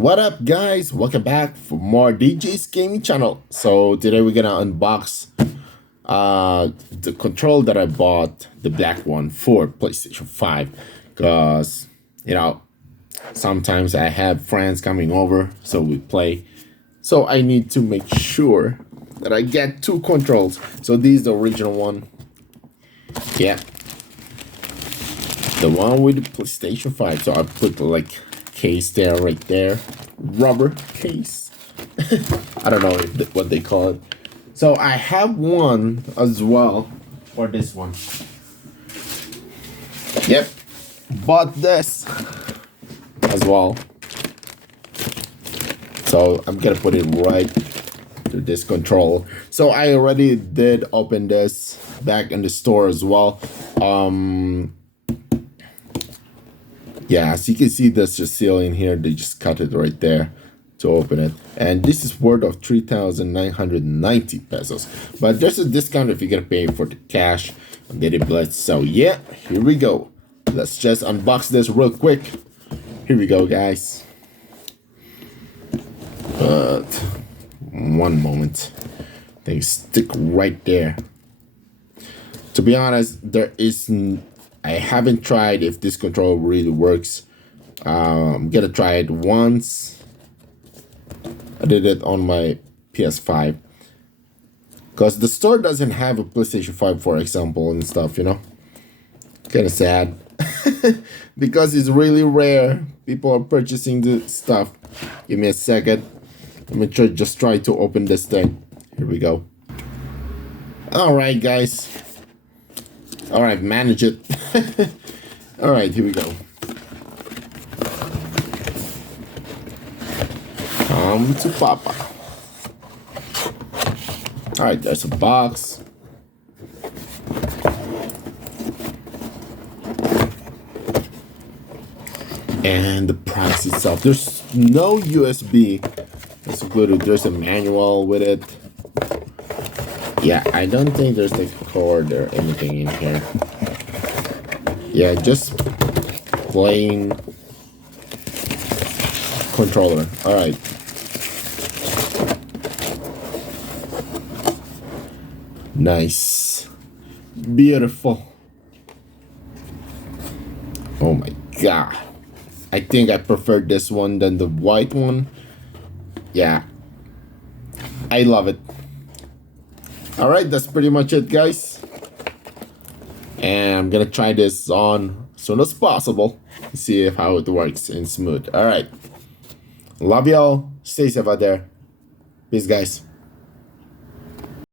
What up, guys? Welcome back for more DJ's gaming channel. So today we're gonna unbox the control that I bought, the black one for PlayStation 5, because sometimes I have friends coming over, so we play. So I need to make sure that I get two controls. So this is the original one. Yeah, the one with the PlayStation 5. So I put like case there, right there, rubber case. I don't know what they call it. So I have one as well for this one. Yep, bought this as well. So I'm gonna put it right to this control. So I already did open this back in the store as well. Yeah, as you can see, there's a seal in here. They just cut it right there to open it. And this is worth of 3,990 pesos. But there's a discount if you're gonna pay for the cash on Daily Blitz. So yeah, here we go. Let's just unbox this real quick. Here we go, guys. But one moment. They stick right there. To be honest, I haven't tried if this controller really works. I'm gonna try it once. I did it on my PS5 because the store doesn't have a PlayStation 5, for example, and stuff. Kind of sad because it's really rare. People are purchasing the stuff. Give me a second. Let me just try to open this thing. Here we go. All right, guys. All right, manage it. All right, here we go. Come to Papa. All right, there's a box. And the price itself. There's no USB. That's included. There's a manual with it. Yeah, I don't think there's like a cord or anything in here. Yeah, just plain controller. All right. Nice. Beautiful. Oh my God. I think I prefer this one than the white one. Yeah. I love it. Alright, that's pretty much it, guys. And I'm gonna try this on as soon as possible. See how it works and smooth. Alright. Love y'all. Stay safe out there. Peace, guys.